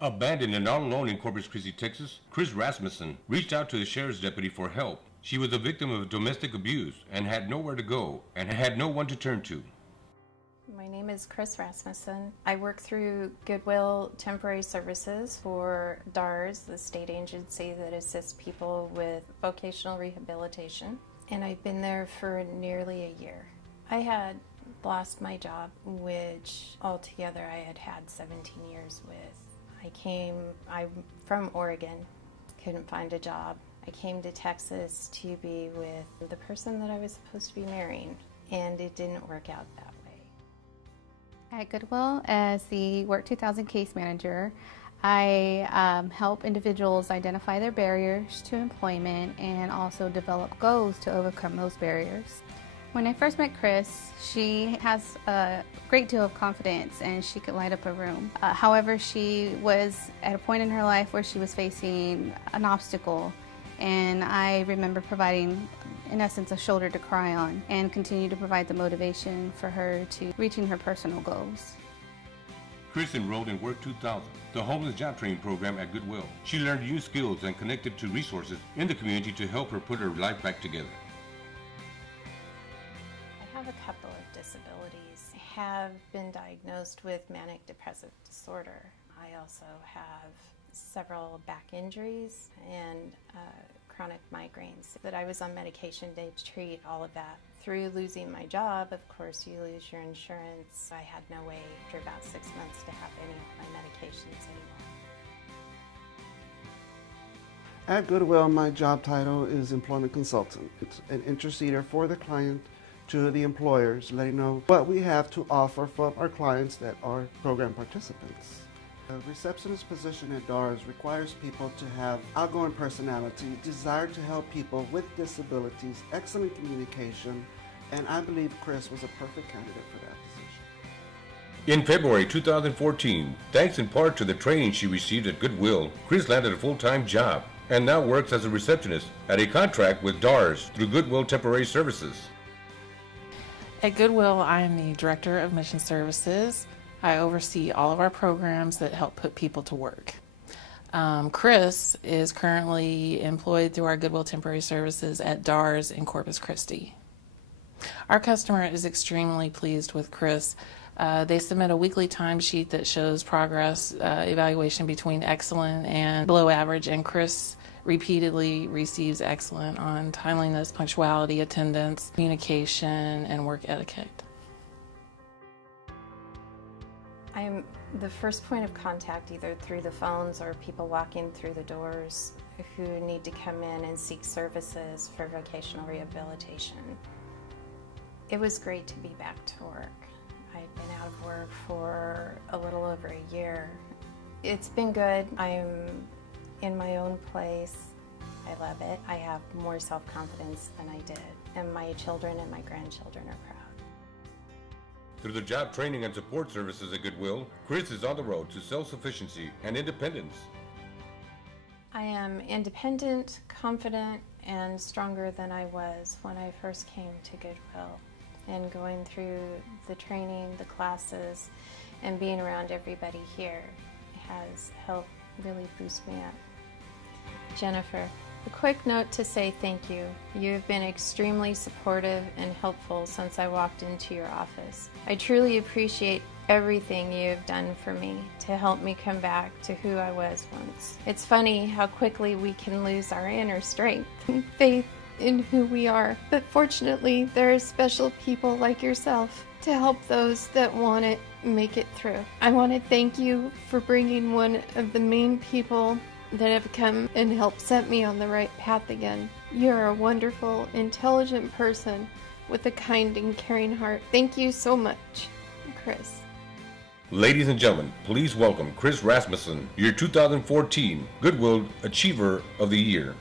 Abandoned and all alone in Corpus Christi, Texas, Kris Rasmussen reached out to the sheriff's deputy for help. She was a victim of domestic abuse and had nowhere to go and had no one to turn to. My name is Kris Rasmussen. I work through Goodwill Temporary Services for DARS, the state agency that assists people with vocational rehabilitation. And I've been there for nearly a year. I had lost my job, which altogether I had had 17 years with. I'm from Oregon, couldn't find a job. I came to Texas to be with the person that I was supposed to be marrying, and it didn't work out that way. At Goodwill, as the Work 2000 case manager, I help individuals identify their barriers to employment and also develop goals to overcome those barriers. When I first met Kris, she has a great deal of confidence and she could light up a room. However, she was at a point in her life where she was facing an obstacle, and I remember providing, in essence, a shoulder to cry on and continue to provide the motivation for her to reaching her personal goals. Kris enrolled in Work 2000, the homeless job training program at Goodwill. She learned new skills and connected to resources in the community to help her put her life back together. I have a couple of disabilities. I have been diagnosed with manic depressive disorder. I also have several back injuries and chronic migraines that I was on medication to treat all of that. Through losing my job, of course, you lose your insurance. I had no way for about 6 months to have any of my medications anymore. At Goodwill, my job title is employment consultant. It's an interceder for the client to the employers, letting know what we have to offer for our clients that are program participants. The receptionist position at DARS requires people to have outgoing personality, desire to help people with disabilities, excellent communication, and I believe Kris was a perfect candidate for that position. In February 2014, thanks in part to the training she received at Goodwill, Kris landed a full-time job and now works as a receptionist at a contract with DARS through Goodwill Temporary Services. At Goodwill, I am the Director of Mission Services. I oversee all of our programs that help put people to work. Kris is currently employed through our Goodwill Temporary Services at DARS in Corpus Christi. Our customer is extremely pleased with Kris. They submit a weekly timesheet that shows progress evaluation between excellent and below average, and Kris repeatedly receives excellent on timeliness, punctuality, attendance, communication, and work etiquette. I am the first point of contact, either through the phones or people walking through the doors who need to come in and seek services for vocational rehabilitation. It was great to be back to work. I'd been out of work for a little over a year. It's been good. I'm in my own place. I love it. I have more self-confidence than I did, and my children and my grandchildren are proud. Through the job training and support services at Goodwill, Kris is on the road to self-sufficiency and independence. I am independent, confident, and stronger than I was when I first came to Goodwill. And going through the training, the classes, and being around everybody here has helped really boost me up. Jennifer, a quick note to say thank you. You have been extremely supportive and helpful since I walked into your office. I truly appreciate everything you have done for me to help me come back to who I was once. It's funny how quickly we can lose our inner strength and faith in who we are, but fortunately there are special people like yourself to help those that want it make it through. I want to thank you for bringing one of the main people that have come and helped set me on the right path again. You're a wonderful, intelligent person with a kind and caring heart. Thank you so much, Kris. Ladies and gentlemen, please welcome Kris Rasmussen, your 2014 Goodwill Achiever of the Year.